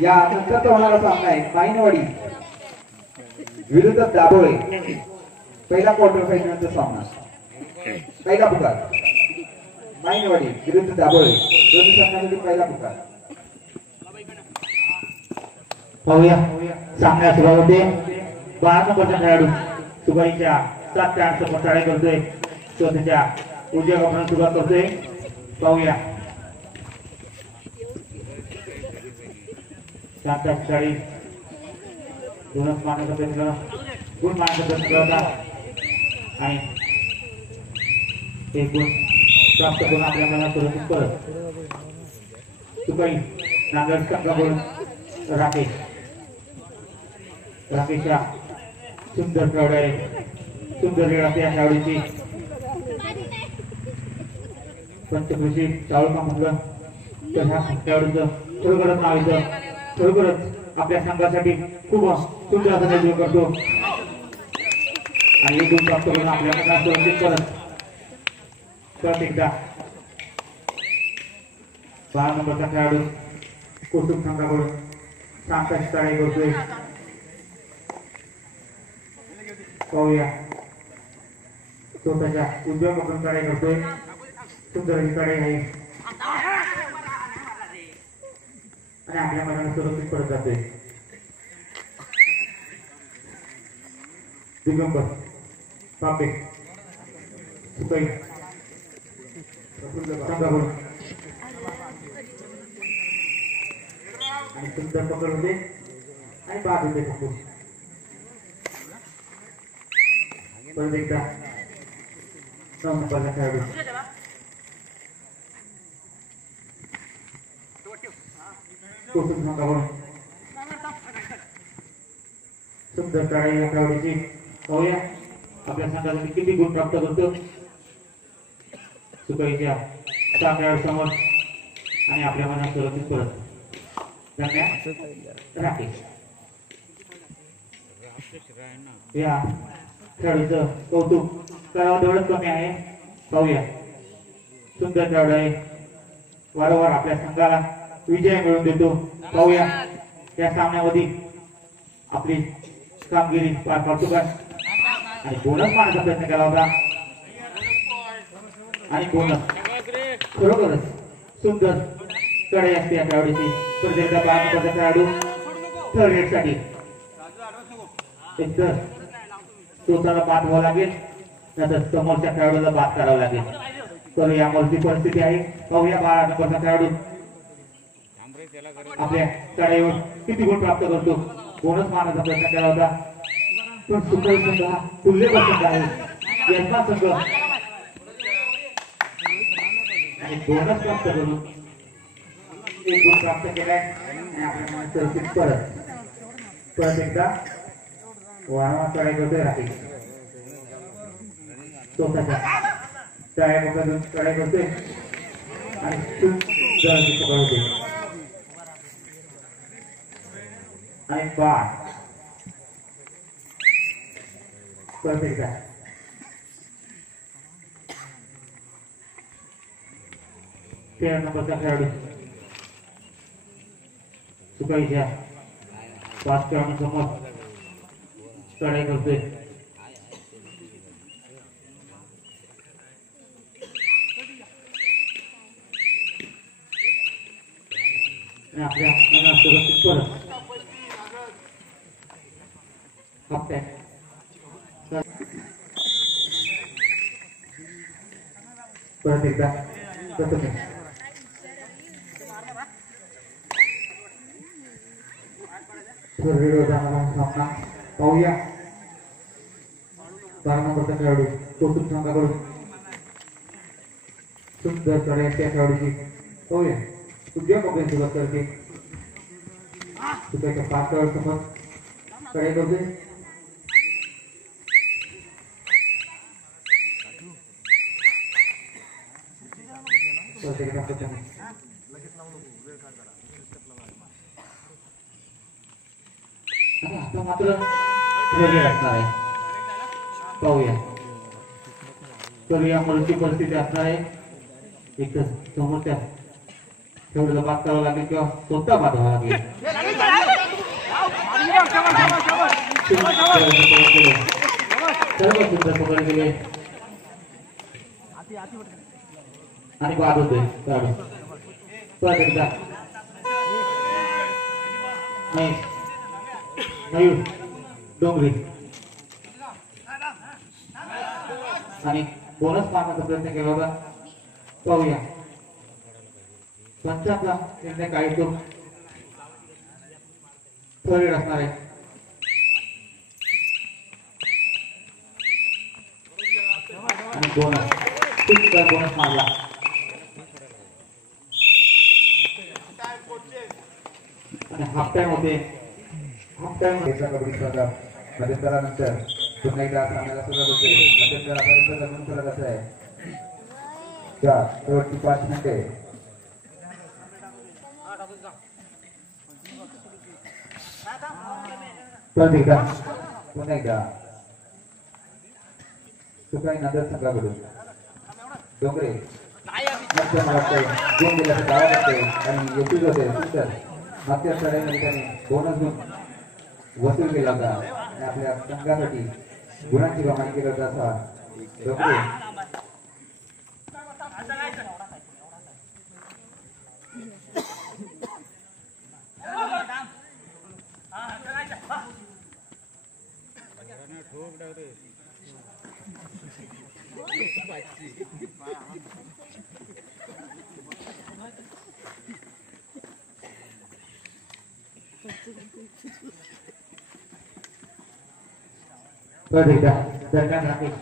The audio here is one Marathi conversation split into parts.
या नंतरचा होणारा सामना आहे माईनवाडी विरुद्ध दाभोळे। पहिला क्वार्टर फायनलचा सामना, पहिला पुकार माईनवाडी विरुद्ध दाभोळे, दोन्ही सामन्यामध्ये पहिला पुकार। पाहूया सामन्यात सुरुवात होते। 12 नंबरचा खेळाडू सुबाईच्या 7 ते 8 पटाळे करतोय, तो त्याच्या उजव्या बाजूने सुरुवात करतोय। पाहूया 7:40 दोनच मारण्याचा प्रयत्न, गुण मारण्याचा प्रयत्न होता आणि एक गुण प्राप्त करून आपल्या मनात सुरक्षित परत। सुबाई नांदेड संघाकडून राकेशच्या सुंदर खेळ आहे, सुंदर खेळ असते या खेळाडूची। पंचकृषी चाळूका म्हटलं तर ह्या खेळाडूचं खरोखरच नाव येतं, खरोखरच आपल्या संघासाठी खूप सुंदर असं नेतृत्व करतो आणि एक गुण प्राप्त करून आपल्या मनात सुरक्षित परत एकदा 12 नंबरचा खेळाडू कोटुंब संघाकडून शांताची तयारी करतोय। पाहूया तो त्याच्या उजव्या बाजूने तयारी करतोय, सुंदर अशी तयारी आहे आणि आपल्या मनाला सुरक्षित परत जातोय। दिगंबर पापे सुपाई संघाकडून आणि सुंदर पकड होते आणि बाद होते पकडून। परत एकदा 9 नंबरचा खेळाडू कोटुंब संघाकडून सुंदर तयारी या खेळाडूची। पाहूया आपल्या संघासाठी किती गुण प्राप्त करतो सुपाईच्या 6 खेळाडूसमोर आणि आपल्या मनात सुरक्षित परत। राकेश या खेळाडूचं कौतुक करावं तेवढंच कमी आहे। पाहूया सुंदर खेळाडू आहे, वारंवार आपल्या संघाला विजय मिळवून देतो। पाहूया या सामन्यामध्ये आपली कामगिरी पार पाडतो का आणि बोनस मारण्याचा प्रयत्न केला होता आणि बोनस खरोखरच सुंदर कडे असते या खेळाडूची। तर एकदा 12 नंबरचा खेळाडू थर्ड रेड साठी एकतर स्वतःला बाद व्हावं लागेल नंतर समोरच्या खेळाडूला बाद करावं लागेल, तर यामुळे परिस्थिती आहे। पाहूया 12 नंबरचा खेळाडू आपल्या तळावर किती गुण प्राप्त करतो। बोनस मारण्याचा प्रयत्न केला होता पण सुपाई संघ हा तुल्यबळ संघ आहे, यजमान संघ आणि बोनस प्राप्त करून एक गुण प्राप्त केलाय आणि आपल्या मनात सुरक्षित परत एकदा वारंवार चढाई करतोय राकेश, स्वतःच्या तळ्यामधून चढाई करतोय आणि सुंदर होते आणि बाद परत एकदा 13 नंबरचा खेळाडू सुकाईच्या 5 खेळाडूंसमोर चढाई करतोय। आपल्या मनात सुरक्षित परत परत एकदा सामना पाहूया 12 नंबरचा खेळाडू कोटुंब संघाकडून सुंदर चढाई त्या खेळाडूची। पाहूया उद्या बघूया सुरुवात करते सुपाईच्या 5 खेळाडूसमोर चढाई करतोय आता मात्र असणार आहे। पाहूया तर यामुळे परिस्थिती असणार आहे एक समोरच्या तेवढं बाद करावं लागेल किंवा स्वतः बांधावं लागेल. सर्व सुंदर पकड गेले आणि बाद होतोय. परत एकदा मयूर डोंगरे आणि बोनस मारण्याचा प्रयत्न केला होता. पाहूया पंचांचा निर्णय काय तो थोडे असणार आहे. आणि बोनस बोनस मारला. आणि हाफ टाइम होते. हाफ टाइम कबड्डी स्पर्धा मध्यंतरानंतर पुन्हा एकदा सामन्याला सुरुवात होते. मध्यंतरापर्यंत जमून फरक असा आहे 4 ते 5 मिनिटे. पुन्हा एकदा तुकाई नंतर संघाकडून डोंगरे मध्य मारते दोन दिल्याचं गावा लागते आणि येथील होते सुंदर मागच्या लढाईमध्ये त्याने बोनस गुण वसूल केला होता आणि आपल्या संघासाठी गुणांची कमाई केली होता असा डोंगरे. दरम्यान राकेश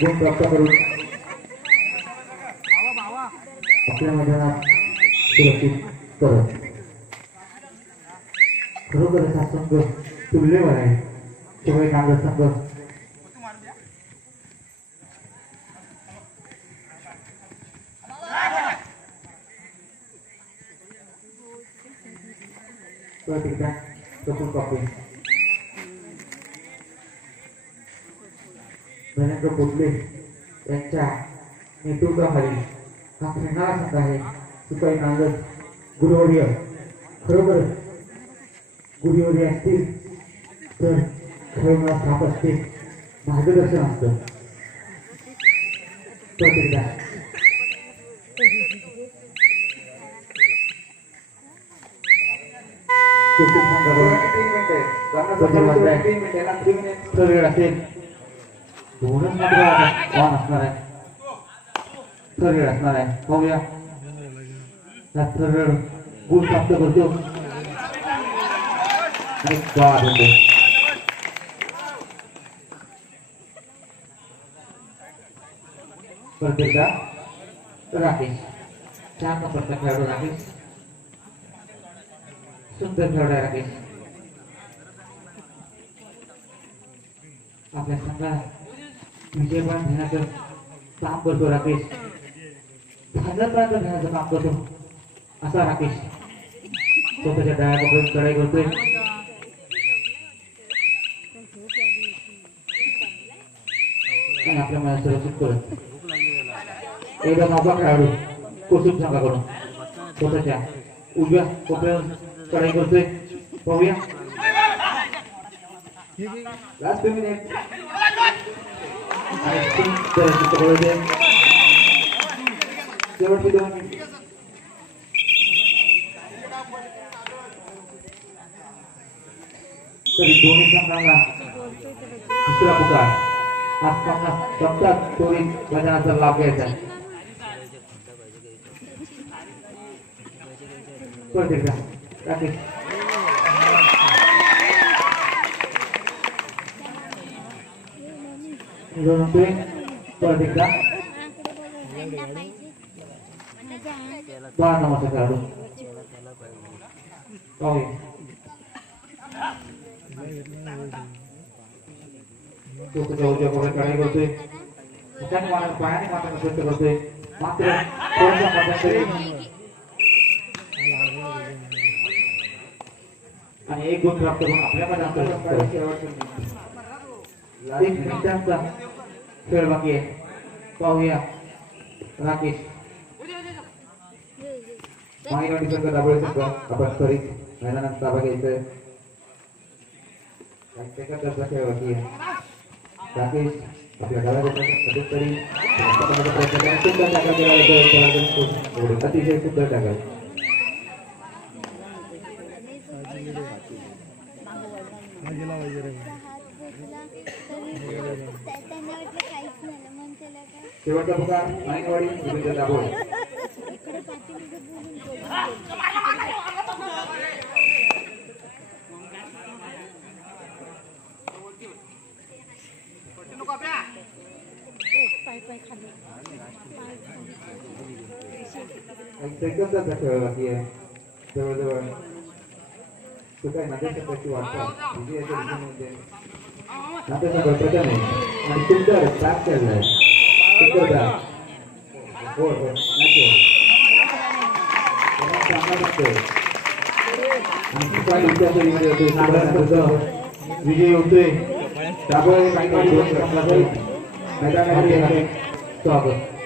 गुण प्राप्त करून आपल्या मैदानात सुरक्षित करत. खरोखरच हा संघ तुल्यवान आहे. शिवाय नांगर संघ धनेंद्र पोटले यांच्या नेतृत्वाखाली हा खेळणारा संघ आहे. सुकाई नांगर गुरुवर्य खरोखर गुरुवर्य असतील तर खेळणं साफ असते, मार्गदर्शन असतं. असेल बोनस मात्र ऑन असणार आहे. थर्ड असणार आहे. पाहूया थर्ड गुण प्राप्त करतो आणि बाद होतो. प्रत्येकदा राकेश 4 नंबरचा खेळाडू राकेश सुंदर खेळाडू राकेश आपल्या संघाला विजयवान घेण्याचं काम करतो. राकेश भाजपपर्यंत घेण्याचं काम करतो असा राकेश स्वतःच्या डाव्या पकडून चढाई करतोय. आणि आपल्या मनात सुरक्षित करत एकदा नौका खेळाडू कोसुम संघाकडून स्वतःच्या उजव्या कोपऱ्यावर चढाई करतोय. पाहूया लास्ट मिनिट शेवटची 2 मिनिट. तरी दोन्ही संघांना दुसरा पुकार आज सामना सप्ताह त्वरित मैदानाचा लाभ घ्यायचा. परत एकदा राकेश परत एकदा 12 नंबरचा खेळाडू पाहूया तो त्याच्या उजव्या कोपऱ्यात चढाई करतोय. पायाने मारण्याचा प्रयत्न करतोय मात्र थोडंसं मध्यंतरी आणि एक गुण प्राप्त करून आपल्या मैदानात एक मिनिटांचा खेळ बाकी आहे. पाहूया राकेश. माहिती संघ दाबोळे संघ आपण त्वरित मैदानात ताबा घ्यायचंय. काही सेकंदाचा खेळ बाकी आहे. राकेश आपल्या डाव्या मध्यंतरी सुंदर टाका केला जातो. अतिशय सुंदर टाका. शेवटचा पुकार माहितीवाडी विरुद्ध दाबोळे. सेकंदाचा खेळ बाकी आहे. जवळजवळ तू काय नाट्यसंघाची वाटता विजयाच्या दिशेने नाट्यसंघ प्रथम आहे आणि सुंदर बॅक खेळलाय. सुंदर बॅक हो हो नाट्य विजय होतोय. दाबोळे मैदानामध्ये स्वागत.